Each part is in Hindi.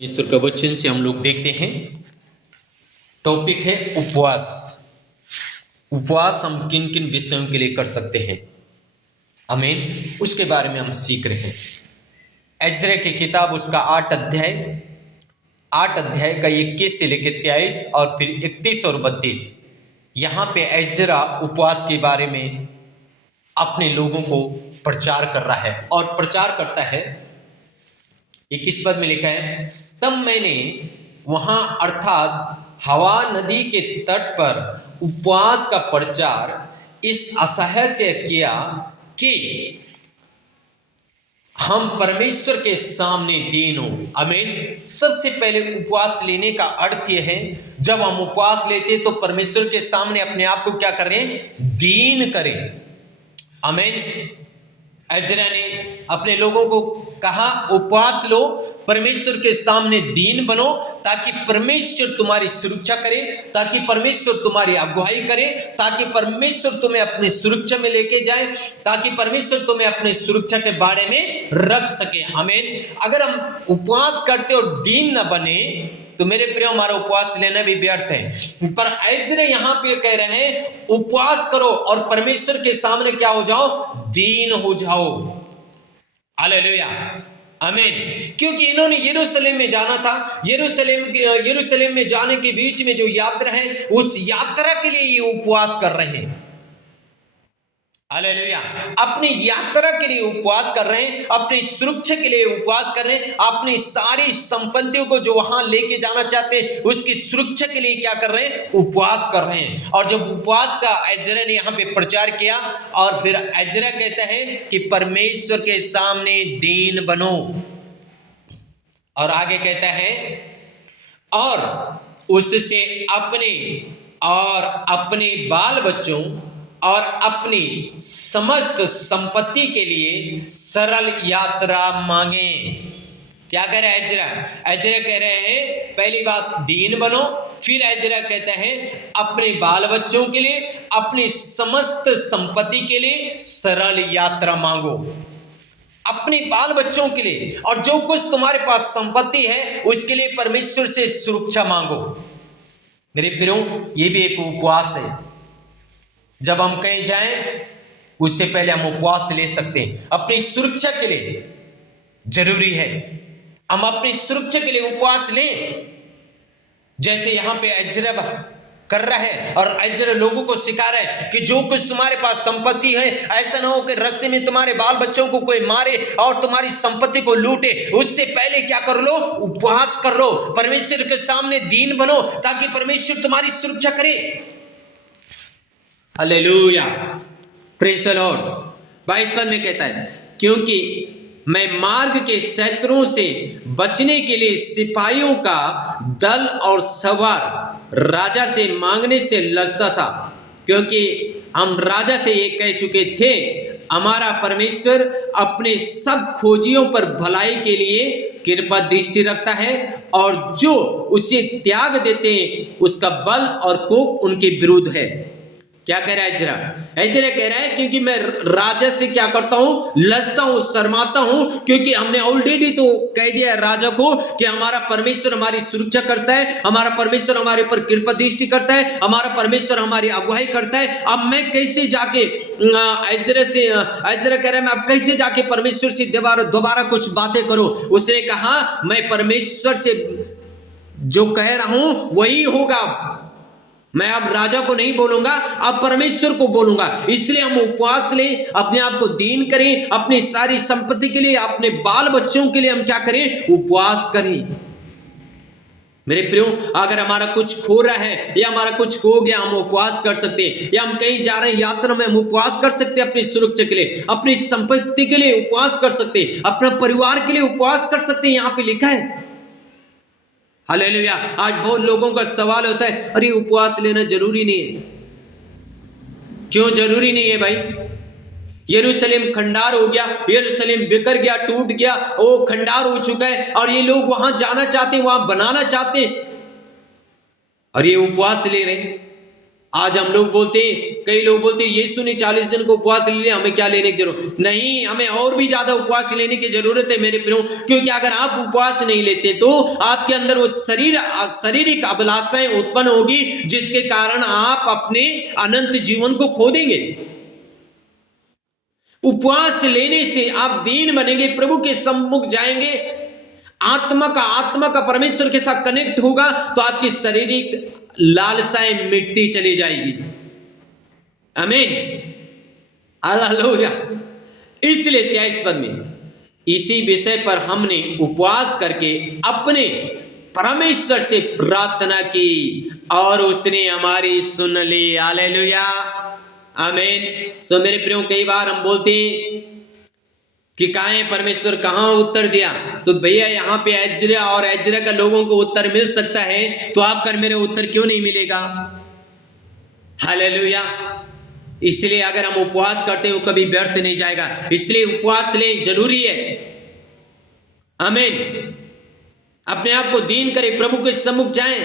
ईश्वर के वचन से हम लोग देखते हैं। टॉपिक है उपवास। उपवास हम किन किन विषयों के लिए कर सकते हैं, आमीन, उसके बारे में हम सीख रहे हैं। एजरा की किताब उसका 8 अध्याय का 21 से लेकर 23 और फिर 31 और 32। यहाँ पे एजरा उपवास के बारे में अपने लोगों को प्रचार कर रहा है और प्रचार करता है। 21 पद में लिखा है, तब मैंने वहां अर्थात हवा नदी के तट पर उपवास का प्रचार इस आशय से किया कि हम परमेश्वर के सामने दीन हो। आमीन। सबसे पहले उपवास लेने का अर्थ यह है, जब हम उपवास लेते हैं तो परमेश्वर के सामने अपने आप को क्या करें, दीन करें। आमीन। एजरा ने अपने लोगों को कहा उपवास लो, परमेश्वर के सामने दीन बनो, ताकि परमेश्वर तुम्हारी सुरक्षा करे, ताकि परमेश्वर तुम्हारी अगुवाई करे, ताकि परमेश्वर तुम्हें अपनी सुरक्षा में लेके जाए, ताकि परमेश्वर तुम्हें अपनी सुरक्षा के बारे में रख सके। आमीन। अगर हम उपवास करते और दीन न बने तो मेरे प्रिय हमारा उपवास लेना भी व्यर्थ है। पर एजरा यहाँ पे कह रहे हैं उपवास करो और परमेश्वर के सामने क्या हो जाओ, दीन हो जाओ। हालेलुया, आमीन। क्योंकि इन्होंने यरूशलेम में जाना था। यरूशलेम में जाने के बीच में जो यात्रा है, उस यात्रा के लिए ये उपवास कर रहे हैं। हालेलुया। अपनी यात्रा के लिए उपवास कर रहे हैं, अपनी सुरक्षा के लिए उपवास कर रहे हैं, अपनी सारी संपत्तियों को जो वहां लेके जाना चाहते हैं उसकी सुरक्षा के लिए क्या कर रहे हैं, उपवास कर रहे हैं। और जब उपवास का एजरा ने यहाँ पे प्रचार किया और फिर एजरा कहता है कि परमेश्वर के सामने दीन बनो, और आगे कहता है और उससे अपने और अपने बाल बच्चों और अपनी समस्त संपत्ति के लिए सरल यात्रा मांगे। क्या कह रहे हैं एजरा? एजरा कह रहे हैं पहली बात दीन बनो, फिर एजरा कहते हैं अपने बाल बच्चों के लिए, अपनी समस्त संपत्ति के लिए सरल यात्रा मांगो। अपने बाल बच्चों के लिए और जो कुछ तुम्हारे पास संपत्ति है उसके लिए परमेश्वर से सुरक्षा मांगो। मेरे प्रियो, ये भी एक उपवास है। जब हम कहीं जाएं उससे पहले हम उपवास ले सकते हैं। अपनी सुरक्षा के लिए जरूरी है हम अपनी सुरक्षा के लिए उपवास लें, जैसे यहां पे एजरा कर रहा है। और एजरा लोगों को सिखा रहा है कि जो कुछ तुम्हारे पास संपत्ति है, ऐसा ना हो कि रास्ते में तुम्हारे बाल बच्चों को कोई मारे और तुम्हारी संपत्ति को लूटे। उससे पहले क्या कर लो, उपवास कर लो, परमेश्वर के सामने दीन बनो, ताकि परमेश्वर तुम्हारी सुरक्षा करे। Hallelujah, praise the Lord. 22 पद में कहता है, क्योंकि मैं मार्ग के शत्रुओं से बचने के लिए सिपाहियों का दल और सवार राजा से मांगने से लजता था, क्योंकि हम राजा से ये कह चुके थे हमारा परमेश्वर अपने सब खोजियों पर भलाई के लिए कृपा दृष्टि रखता है और जो उसे त्याग देते हैं उसका बल और कोप उनके विरुद्ध है। क्या कह रहा है एजरा? एजरा कह रहा है क्योंकि मैं राजा से क्या करता हूं, लजता हूं, शर्माता हूं, क्योंकि हमने ऑलरेडी तो कह दिया है राजा को कि हमारा परमेश्वर हमारी सुरक्षा करता है, हमारा परमेश्वर हमारे पर कृपा दृष्टि करता है, हमारा परमेश्वर हमारी अगुवाई करता है। अब मैं कैसे जाके एजरा कह रहा है मैं अब कैसे जाके परमेश्वर से दोबारा कुछ बातें करूं? उसने कहा मैं परमेश्वर से जो कह रहा हूं वही होगा, मैं अब राजा को नहीं बोलूंगा, अब परमेश्वर को बोलूंगा। इसलिए हम उपवास लें, अपने आप को दीन करें, अपनी सारी संपत्ति के लिए, अपने बाल बच्चों के लिए हम क्या करें, उपवास करें। मेरे प्रियो, अगर हमारा कुछ खो रहा है या हमारा कुछ खो गया, हम उपवास कर सकते हैं। या हम कहीं जा रहे हैं यात्रा में, हम उपवास कर सकते हैं अपनी सुरक्षा के लिए, अपनी संपत्ति के लिए उपवास कर सकते हैं, अपने परिवार के लिए उपवास कर सकते हैं। यहां पे लिखा है। हालेलुया। आज बहुत लोगों का सवाल होता है, अरे उपवास लेना जरूरी नहीं है। क्यों जरूरी नहीं है भाई? यरूशलेम खंडार हो गया, यरूशलेम बिखर गया, टूट गया, वो खंडार हो चुका है और ये लोग वहां जाना चाहते हैं, वहां बनाना चाहते हैं और ये उपवास ले रहे हैं। आज हम लोग बोलते हैं, कई लोग बोलते हैं यीशु ने 40 दिन को उपवास ले लिया, हमें क्या लेने की जरूरत नहीं, हमें और भी ज्यादा उपवास लेने की जरूरत है मेरे प्रियो। क्योंकि अगर आप उपवास नहीं लेते तो आपके अंदर वो शारीरिक अभिलाषाएं उत्पन्न होगी, जिसके कारण आप अपने अनंत जीवन को खो देंगे। उपवास लेने से आप दीन बनेंगे, प्रभु के सम्मुख जाएंगे, आत्मा का परमेश्वर के साथ कनेक्ट होगा, तो आपकी शारीरिक लालसाएं मिटती चली जाएगी। आमीन, हालेलुया। इसलिए 23 पद में इसी विषय पर हमने उपवास करके अपने परमेश्वर से प्रार्थना की और उसने हमारी सुन ली। हालेलुया, आमीन। सो मेरे प्रियो, कई बार हम बोलते हैं कि कहाँ है परमेश्वर, कहाँ उत्तर दिया? तो भैया यहाँ पे एजरा का लोगों को उत्तर मिल सकता है, तो आपका मेरे उत्तर क्यों नहीं मिलेगा? हालेलुया। इसलिए अगर हम उपवास करते हैं वो कभी व्यर्थ नहीं जाएगा, इसलिए उपवास ले, जरूरी है। आमीन। अपने आप को दीन करें, प्रभु के सम्मुख जाएं।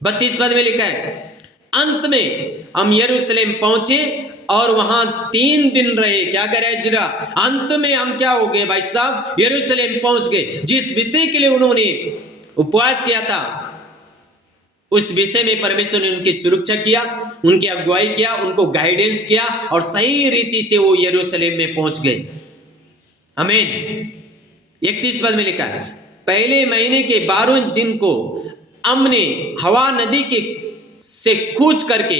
32 पद में लिखा है, अंत में हम यरूशलेम पहुंचे और वहां 3 दिन रहे। क्या करे एजरा? अंत में हम क्या हो गए भाई साहब? यरूशलेम पहुंच गए। जिस विषय के लिए उन्होंने उपवास किया था, उस विषय में परमेश्वर ने उनकी सुरक्षा किया, उनकी अगुवाई किया, उनको गाइडेंस किया और सही रीति से वो यरूशलेम में पहुंच गए। आमीन। 31 पद में लिखा है, पहले महीने के 12वें दिन को हमने हवा नदी के से कूच करके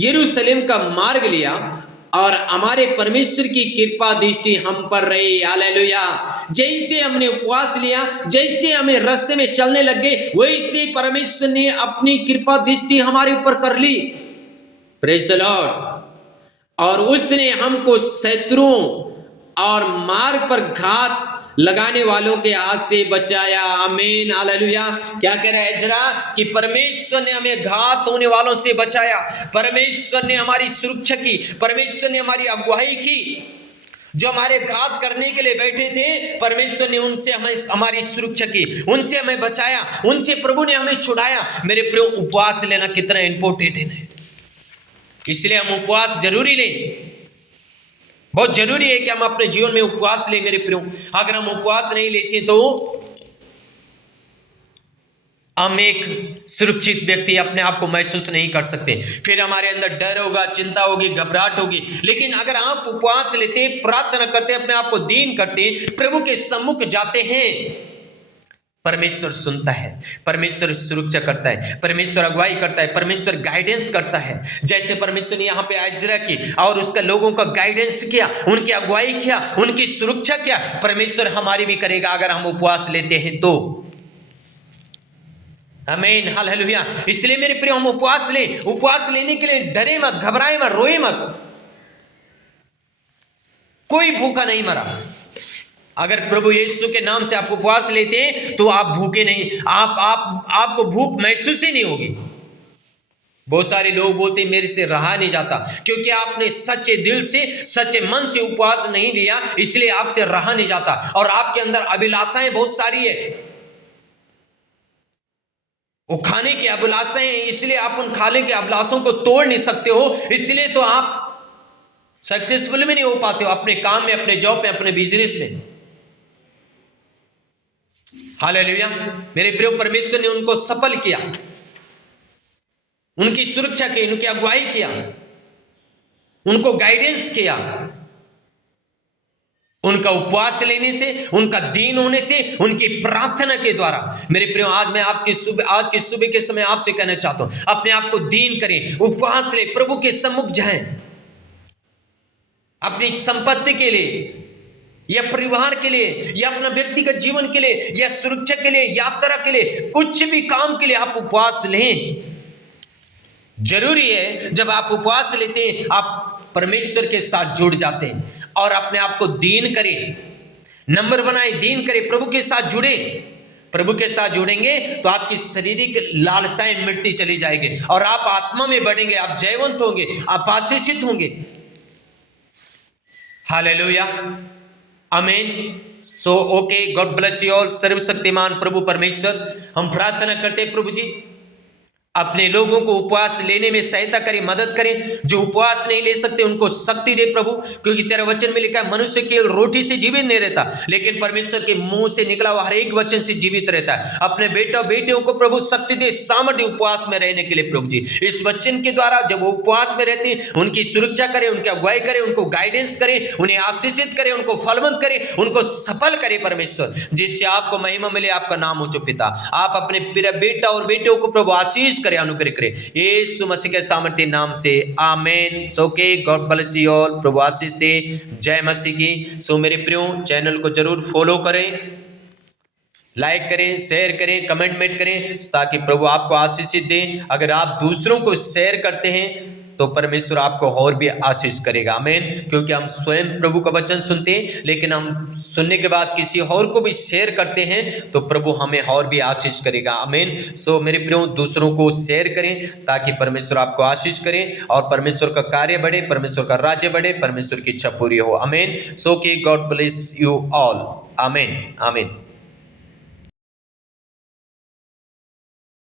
यरूशलेम का मार्ग लिया और हमारे परमेश्वर की कृपा दृष्टि हम पर रही। हालेलुया। जैसे हमने उपवास लिया, जैसे हमें रास्ते में चलने लग गए, वैसे परमेश्वर ने अपनी कृपा दृष्टि हमारे ऊपर कर ली। Praise the Lord. और उसने हमको शत्रुओं और मार्ग पर घात लगाने वालों के हाथ से बचाया। आमीन, हालेलुया। क्या कह रहा है एजरा? कि परमेश्वर ने हमें घात होने वालों से बचाया, परमेश्वर ने हमारी सुरक्षा की, परमेश्वर ने हमारी अगुवाई की। जो हमारे घात करने के लिए बैठे थे, परमेश्वर ने उनसे हमारी सुरक्षा की, उनसे हमें बचाया, उनसे प्रभु ने हमें छुड़ाया। मेरे प्रियो, उपवास लेना कितना इंपॉर्टेंट है, इसलिए हम उपवास जरूरी लें। बहुत जरूरी है कि हम अपने जीवन में उपवास लें मेरे प्रियो। अगर हम उपवास नहीं लेते तो हम एक सुरक्षित व्यक्ति अपने आप को महसूस नहीं कर सकते, फिर हमारे अंदर डर होगा, चिंता होगी, घबराहट होगी। लेकिन अगर आप उपवास लेते, प्रार्थना करते, अपने आप को दीन करते, प्रभु के सम्मुख जाते हैं, परमेश्वर सुनता है, परमेश्वर सुरक्षा करता है, परमेश्वर अगुवाई करता है, परमेश्वर गाइडेंस करता है। जैसे परमेश्वर ने यहाँ पे एजरा की और उसका लोगों का गाइडेंस किया, उनकी अगुवाई किया, उनकी सुरक्षा किया, परमेश्वर हमारी भी करेगा अगर हम उपवास लेते हैं तो। आमीन, हालेलुया। इसलिए मेरे प्रिय, हम उपवास लें। उपवास लेने के लिए डरे मत, घबराए मत, रोए मत। कोई भूखा नहीं मरा। अगर प्रभु यीशु के नाम से आप उपवास लेते हैं तो आप भूखे नहीं, आपको भूख महसूस ही नहीं होगी। बहुत सारे लोग बोलते हैं मेरे से रहा नहीं जाता, क्योंकि आपने सच्चे दिल से, सच्चे मन से उपवास नहीं लिया, इसलिए आपसे रहा नहीं जाता। और आपके अंदर अभिलाषाएं बहुत सारी है, वो खाने की अभिलाषाएं हैं, इसलिए आप उन खाने के अभिलाषों को तोड़ नहीं सकते हो, इसलिए तो आप सक्सेसफुल भी नहीं हो पाते हो अपने काम में, अपने जॉब में, अपने बिजनेस में। हालेलुया। मेरे प्रिय, परमेश्वर ने उनको सफल किया, उनकी सुरक्षा की, उनकी अगुवाई किया, उनको गाइडेंस किया। उनका उपवास लेने से, उनका दीन होने से, उनकी प्रार्थना के द्वारा। मेरे प्रियो, आज मैं आज की सुबह के समय आपसे कहना चाहता हूं, अपने आप को दीन करें, उपवास ले, प्रभु के सम्मुख जाएं। अपनी संपत्ति के लिए या परिवार के लिए या अपना व्यक्तिगत जीवन के लिए या सुरक्षा के लिए, यात्रा के लिए, कुछ भी काम के लिए आप उपवास लें। जरूरी है, जब आप उपवास लेते हैं आप परमेश्वर के साथ जुड़ जाते हैं और अपने आप को दीन करें, नंबर बनाए, दीन करें, प्रभु के साथ जुड़े। प्रभु के साथ जुड़ेंगे तो आपकी शारीरिक लालसाएं मिटती चली जाएगी और आप आत्मा में बढ़ेंगे, आप जयवंत होंगे, आप आशीषित होंगे। हालेलुया, आमीन। So okay, God bless you all. सर्वशक्तिमान प्रभु परमेश्वर, हम प्रार्थना करते हैं प्रभु जी, अपने लोगों को उपवास लेने में सहायता करें, मदद करें। जो उपवास नहीं ले सकते उनको शक्ति दे प्रभु, क्योंकि तेरे वचन में लिखा है मनुष्य केवल रोटी से जीवित नहीं रहता, लेकिन परमेश्वर के मुंह से निकला हुआ हर एक वचन से जीवित रहता है। अपने बेटा बेटियों को प्रभु शक्ति दे, सामर्थ्य उपवास में रहने के लिए प्रभु जी। इस वचन के द्वारा जब वो उपवास में रहते हैं उनकी सुरक्षा करें, उनकी अगुवाई करें, उनको गाइडेंस करें, उन्हें आशीषित करें, उनको फलवंत करें, उनको सफल करें परमेश्वर, जिससे आपको महिमा मिले, आपका नाम ऊंचा पिता। आप अपने बेटा और बेटियों को प्रभु आशीष करे, अनुग्रह करे, यीशु मसीह के सामर्थ्य नाम से आमीन। सो के गॉड ब्लेस यू ऑल। प्रभु आशीष दे। जय मसीह की। सो मेरे प्रियो, चैनल को जरूर फॉलो करें, लाइक करें, शेयर करें, कमेंट मेट करें, ताकि प्रभु आपको आशीषित दे। अगर आप दूसरों को शेयर करते हैं तो परमेश्वर आपको और भी आशीष करेगा। आमीन। क्योंकि हम स्वयं प्रभु का वचन सुनते हैं, लेकिन हम सुनने के बाद किसी और को भी शेयर करते हैं तो प्रभु हमें और भी आशीष करेगा। आमीन। सो मेरे प्रियो, दूसरों को शेयर करें ताकि परमेश्वर आपको आशीष करें और परमेश्वर का कार्य बढ़े, परमेश्वर का राज्य बढ़े, परमेश्वर की इच्छा पूरी हो। आमीन। सो कि गॉड ब्लेस यू ऑल। आमीन। आमीन।